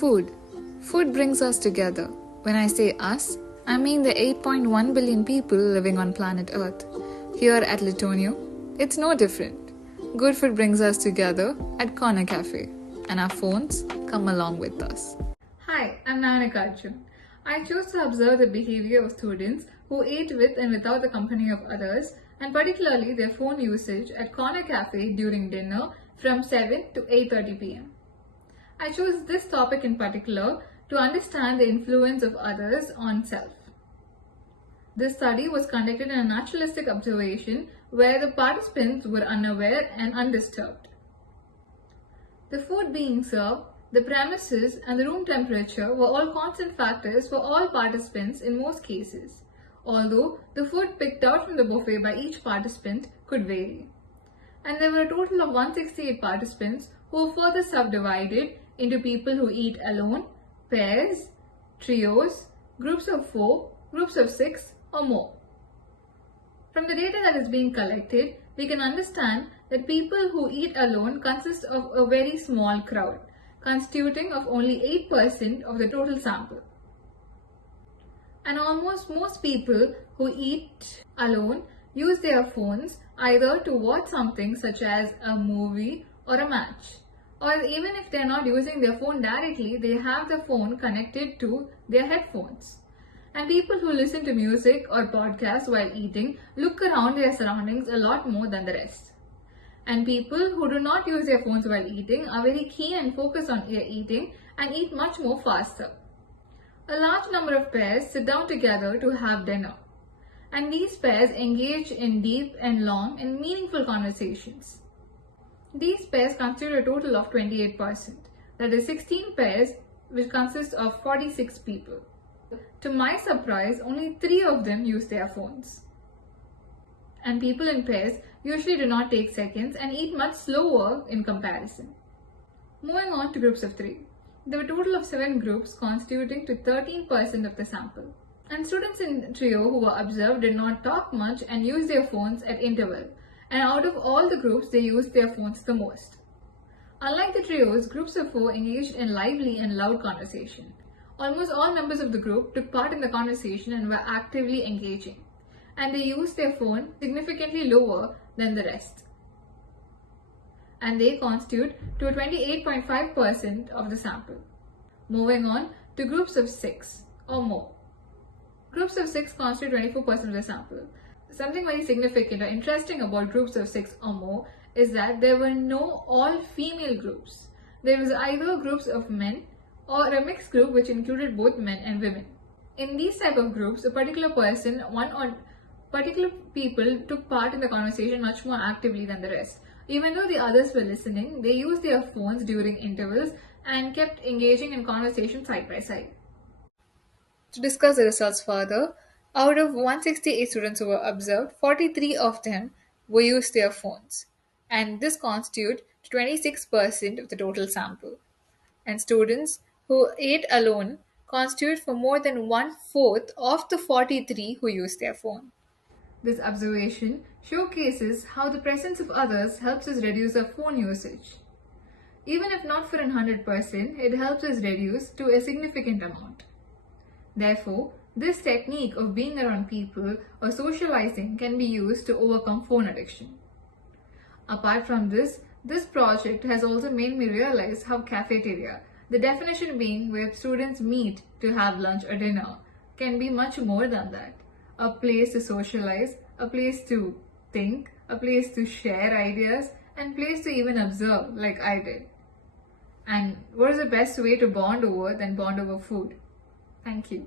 Food. Food brings us together. When I say us, I mean the 8.1 billion people living on planet Earth. Here at Litonio, it's no different. Good food brings us together at Corner Cafe, and our phones come along with us. Hi, I'm Nayanika Arjun. I chose to observe the behavior of students who ate with and without the company of others, and particularly their phone usage at Corner Cafe during dinner from 7 to 8:30 p.m. I chose this topic in particular to understand the influence of others on self. This study was conducted in a naturalistic observation where the participants were unaware and undisturbed. The food being served, the premises, and the room temperature were all constant factors for all participants in most cases, although the food picked out from the buffet by each participant could vary. And there were a total of 168 participants who were further subdivided into people who eat alone, pairs, trios, groups of 4, groups of 6 or more. From the data that is being collected, we can understand that people who eat alone consist of a very small crowd, constituting of only 8% of the total sample. And almost most people who eat alone use their phones either to watch something such as a movie or a match. Or even if they are not using their phone directly, they have the phone connected to their headphones. And people who listen to music or podcasts while eating look around their surroundings a lot more than the rest. And people who do not use their phones while eating are very keen and focused on their eating and eat much more faster. A large number of pairs sit down together to have dinner. And these pairs engage in deep and long and meaningful conversations. These pairs constitute a total of 28%, that is 16 pairs which consist of 46 people. To my surprise, only 3 of them use their phones. And people in pairs usually do not take seconds and eat much slower in comparison. Moving on to groups of 3. There were a total of 7 groups constituting to 13% of the sample. And students in trio who were observed did not talk much and used their phones at interval. And out of all the groups, they used their phones the most. Unlike the trios, groups of 4 engaged in lively and loud conversation. Almost all members of the group took part in the conversation and were actively engaging. And they used their phone significantly lower than the rest. And they constitute to 28.5% of the sample. Moving on to groups of 6 or more. Groups of 6 constitute 24% of the sample. Something very significant or interesting about groups of 6 or more is that there were no all-female groups. There was either groups of men or a mixed group which included both men and women. In these type of groups, a particular person, one or particular people took part in the conversation much more actively than the rest. Even though the others were listening, they used their phones during intervals and kept engaging in conversation side by side. To discuss the results further, out of 168 students who were observed, 43 of them were used their phones, and this constitutes 26% of the total sample. And students who ate alone constitute for more than 1/4 of the 43 who used their phone. This observation showcases how the presence of others helps us reduce our phone usage. Even if not for 100%, it helps us reduce to a significant amount. Therefore, this technique of being around people or socializing can be used to overcome phone addiction. Apart from this project has also made me realize how cafeteria, the definition being where students meet to have lunch or dinner, can be much more than that. A place to socialize, a place to think, a place to share ideas, and place to even observe like I did. And what is the best way to bond over than bond over food? Thank you.